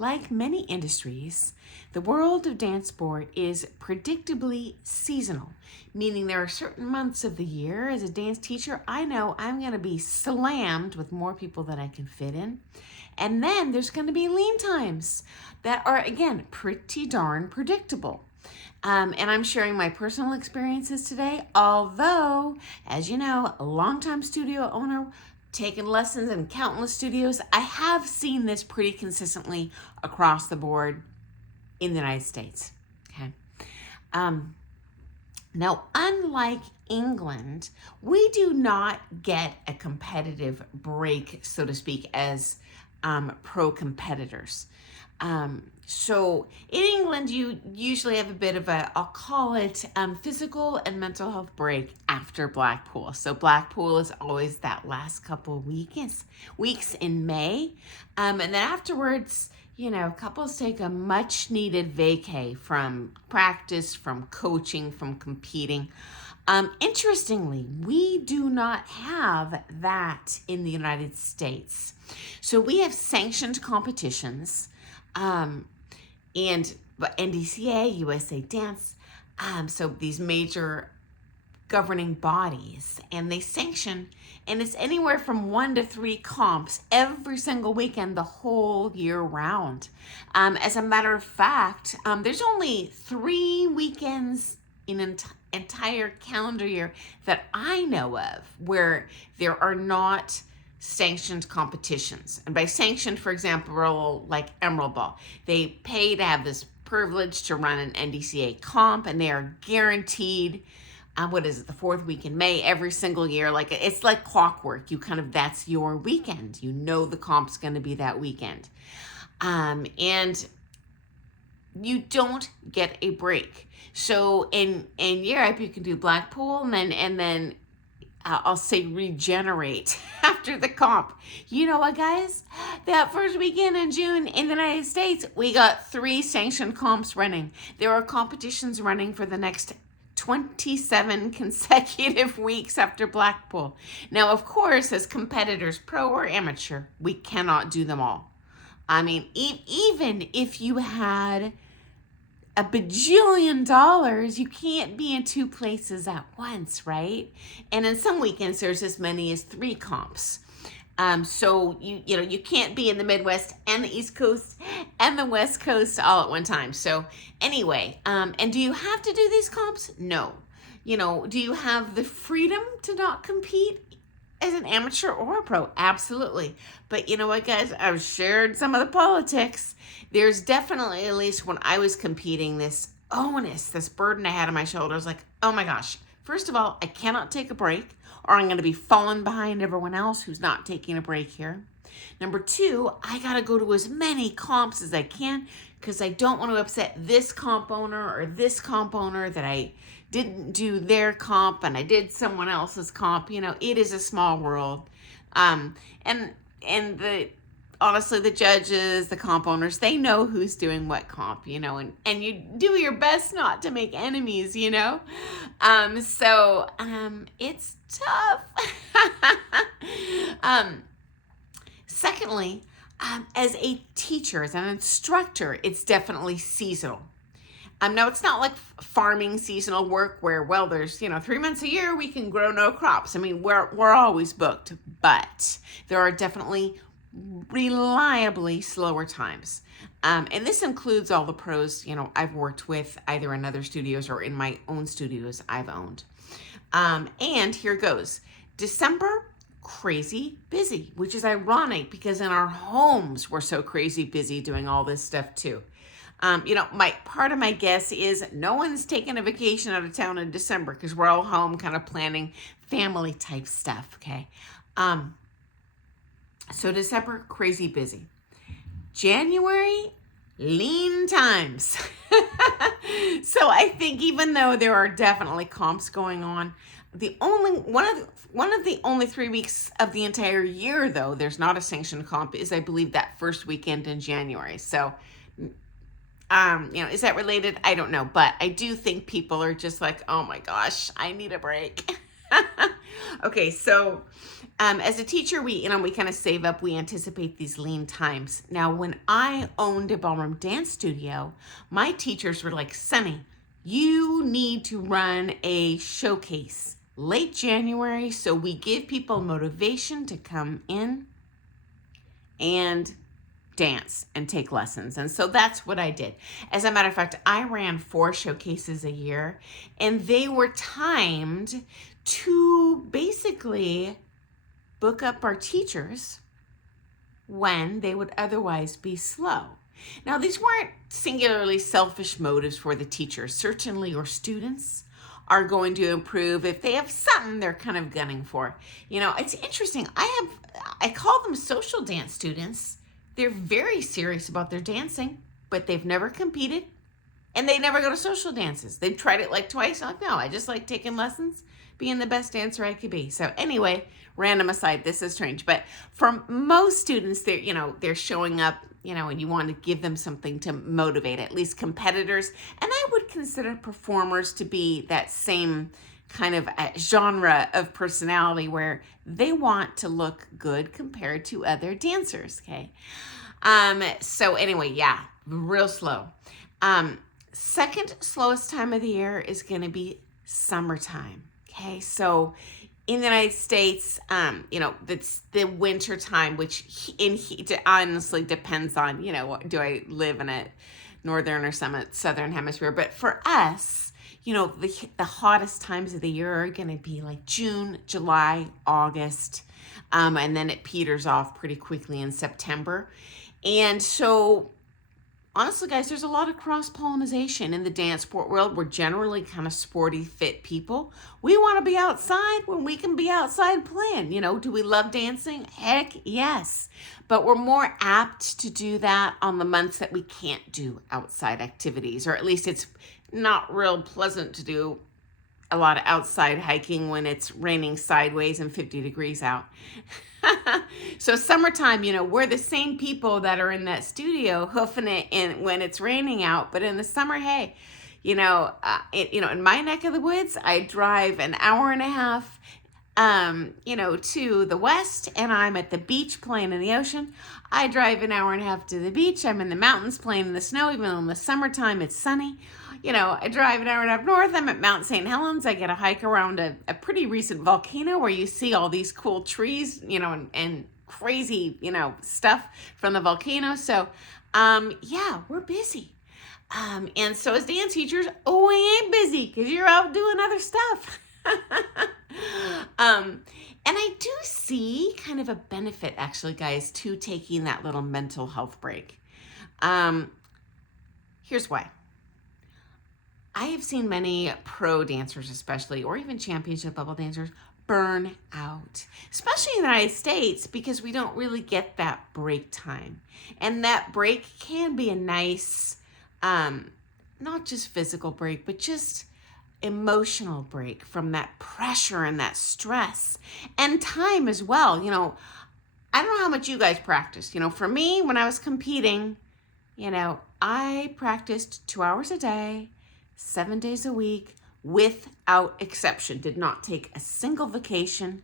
Like many industries, the world of dance sport is predictably seasonal, meaning there are certain months of the year as a dance teacher, I know I'm going to be slammed with more people than I can fit in. And then there's going to be lean times that are, again, pretty darn predictable. And I'm sharing my personal experiences today, although, as you know, a longtime studio owner, taken lessons in countless studios, I have seen this pretty consistently across the board in the United States. Okay. Now, unlike England, we do not get a competitive break, so to speak, as pro competitors. So in England, you usually have a bit of a, I'll call it physical and mental health break after Blackpool. So Blackpool is always that last couple weeks in May. And then afterwards, you know, couples take a much needed vacay from practice, from coaching, from competing. Interestingly, we do not have that in the United States. So we have sanctioned competitions, and NDCA, USA Dance, so these major governing bodies, and they sanction, and it's anywhere from 1 to 3 comps every single weekend the whole year round. As a matter of fact, there's only 3 weekends in an entire calendar year that I know of where there are not sanctioned competitions. And by sanctioned, for example, like Emerald Ball, they pay to have this privilege to run an NDCA comp, and they are guaranteed the 4th week in May every single year. Like, it's like clockwork. That's your weekend. You know the comp's going to be that weekend. And you don't get a break. So in Europe, you can do Blackpool and then I'll say regenerate after the comp. You know what, guys? That first weekend in June in the United States, we got 3 sanctioned comps running. There are competitions running for the next 27 consecutive weeks after Blackpool. Now, of course, as competitors, pro or amateur, we cannot do them all. I mean, even if you had a bajillion dollars, you can't be in 2 places at once, right? And in some weekends, there's as many as 3 comps. So you can't be in the Midwest and the East Coast and the West Coast all at one time. So anyway, and do you have to do these comps? No. Do you have the freedom to not compete as an amateur or a pro? Absolutely. But you know what, guys? I've shared some of the politics. There's definitely, at least when I was competing, this onus, this burden I had on my shoulders. Like, oh my gosh. First of all, I cannot take a break, or I'm going to be falling behind everyone else who's not taking a break here. Number 2, I got to go to as many comps as I can because I don't want to upset this comp owner or this comp owner that I didn't do their comp and I did someone else's comp. It is a small world. Honestly, the judges, the comp owners, they know who's doing what comp, and you do your best not to make enemies, So it's tough. Secondly, as a teacher, as an instructor, it's definitely seasonal. Now, it's not like farming seasonal work where, there's, 3 months a year we can grow no crops. I mean, we're always booked, but there are definitely reliably slower times. And this includes all the pros, I've worked with either in other studios or in my own studios I've owned. And here goes. December, crazy busy, which is ironic because in our homes, we're so crazy busy doing all this stuff too. My part of my guess is no one's taking a vacation out of town in December because we're all home kind of planning family type stuff, okay? So December, crazy busy. January, lean times. So I think even though there are definitely comps going on, one of the only 3 weeks of the entire year, though, there's not a sanctioned comp, is I believe that first weekend in January. So, is that related? I don't know, but I do think people are just like, oh my gosh, I need a break. Okay, so as a teacher, we kind of save up, we anticipate these lean times. Now, when I owned a ballroom dance studio, my teachers were like, Sunny, you need to run a showcase late January so we give people motivation to come in and dance and take lessons. And so that's what I did. As a matter of fact, I ran 4 showcases a year, and they were timed to basically book up our teachers when they would otherwise be slow. Now, these weren't singularly selfish motives for the teachers. Certainly your students are going to improve if they have something they're kind of gunning for. It's interesting. I call them social dance students. They're very serious about their dancing, but they've never competed and they never go to social dances. They've tried it like twice. I'm like, no, I just like taking lessons, being the best dancer I could be. So anyway, random aside, this is strange. But for most students, they're showing up, and you want to give them something to motivate, at least competitors. And I would consider performers to be that same kind of genre of personality where they want to look good compared to other dancers, okay? So anyway, yeah, real slow. Second slowest time of the year is going to be summertime, okay? So in the United States, that's the winter time, which it honestly depends on, do I live in a northern or southern hemisphere? But for us, the hottest times of the year are going to be like June, July, August, and then it peters off pretty quickly in September. And so honestly, guys, there's a lot of cross-pollination in the dance sport world. We're generally kind of sporty, fit people. We want to be outside when we can be outside playing. Do we love dancing? Heck, yes. But we're more apt to do that on the months that we can't do outside activities, or at least it's not real pleasant to do a lot of outside hiking when it's raining sideways and 50 degrees out. So summertime, we're the same people that are in that studio hoofing it when it's raining out. But in the summer, hey, in my neck of the woods, I drive an hour and a half, to the west, and I'm at the beach playing in the ocean. I drive an hour and a half to the beach. I'm in the mountains playing in the snow, even though in the summertime it's sunny. I drive an hour and a half north. I'm at Mount St. Helens. I get a hike around a pretty recent volcano where you see all these cool trees, and crazy, stuff from the volcano. So, yeah, we're busy. And so as dance teachers, we ain't busy because you're out doing other stuff. And I do see kind of a benefit, actually, guys, to taking that little mental health break. Here's why. I have seen many pro dancers, especially, or even championship level dancers, burn out, especially in the United States, because we don't really get that break time. And that break can be a nice, not just physical break, but just emotional break from that pressure and that stress and time as well. I don't know how much you guys practice. For me, when I was competing, I practiced 2 hours a day, 7 days a week, without exception. Did not take a single vacation.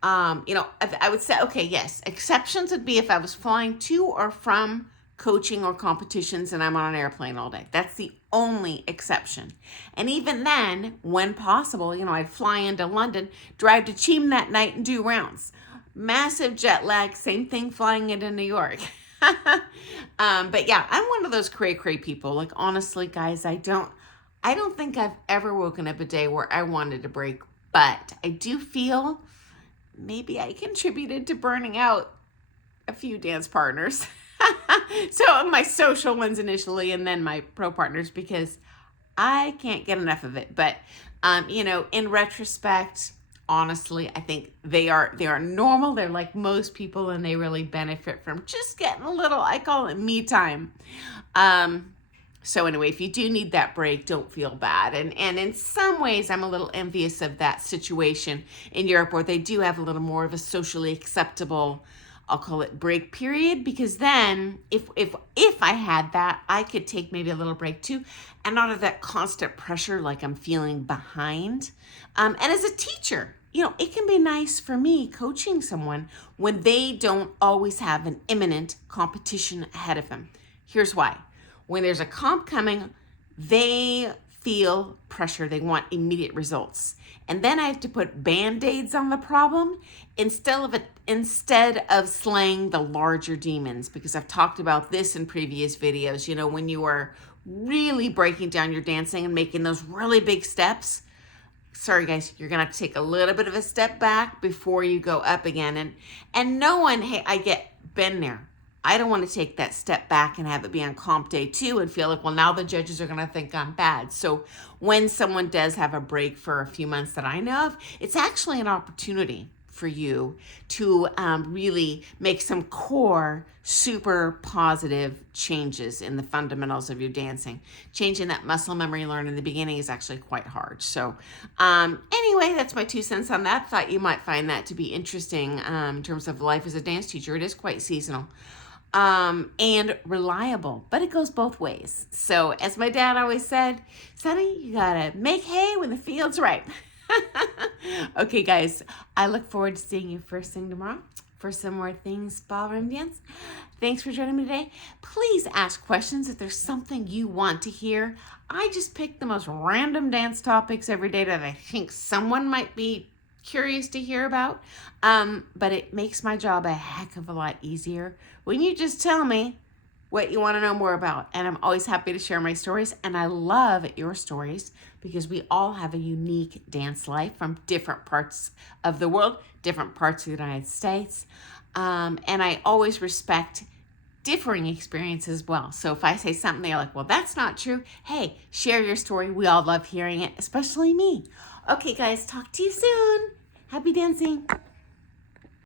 I would say, okay, yes, exceptions would be if I was flying to or from coaching or competitions and I'm on an airplane all day. That's the only exception. And even then, when possible, I'd fly into London, drive to Cheam that night and do rounds. Massive jet lag, same thing flying into New York. But yeah, I'm one of those cray-cray people. Like, honestly, guys, I don't think I've ever woken up a day where I wanted to break, but I do feel maybe I contributed to burning out a few dance partners. So my social ones initially, and then my pro partners, because I can't get enough of it. But, in retrospect, honestly, I think they are normal. They're like most people, and they really benefit from just getting a little, I call it me time. So anyway, if you do need that break, don't feel bad. And in some ways, I'm a little envious of that situation in Europe where they do have a little more of a socially acceptable, I'll call it, break period, because then if I had that, I could take maybe a little break too, and not have that constant pressure like I'm feeling behind. And as a teacher, it can be nice for me coaching someone when they don't always have an imminent competition ahead of them. Here's why. When there's a comp coming, they feel pressure. They want immediate results. And then I have to put band-aids on the problem instead of slaying the larger demons, because I've talked about this in previous videos. When you are really breaking down your dancing and making those really big steps, sorry guys, you're gonna have to take a little bit of a step back before you go up again. And knowing, hey, been there. I don't want to take that step back and have it be on comp day 2 and feel like, well, now the judges are gonna think I'm bad. So when someone does have a break for a few months that I know of, it's actually an opportunity for you to really make some core super positive changes in the fundamentals of your dancing. Changing that muscle memory learned in the beginning is actually quite hard. So anyway, that's my 2 cents on that. Thought you might find that to be interesting in terms of life as a dance teacher. It is quite seasonal and reliable, but it goes both ways. So as my dad always said, Sonny, you gotta make hay when the field's ripe. Okay, guys, I look forward to seeing you first thing tomorrow for some more things ballroom dance. Thanks for joining me today. Please ask questions if there's something you want to hear. I just pick the most random dance topics every day that I think someone might be curious to hear about, but it makes my job a heck of a lot easier when you just tell me what you want to know more about. And I'm always happy to share my stories, and I love your stories because we all have a unique dance life from different parts of the world, different parts of the United States, and I always respect differing experiences as well. So if I say something they're like, well, that's not true, hey, share your story. We all love hearing it, especially me. Okay, guys, talk to you soon. Happy dancing.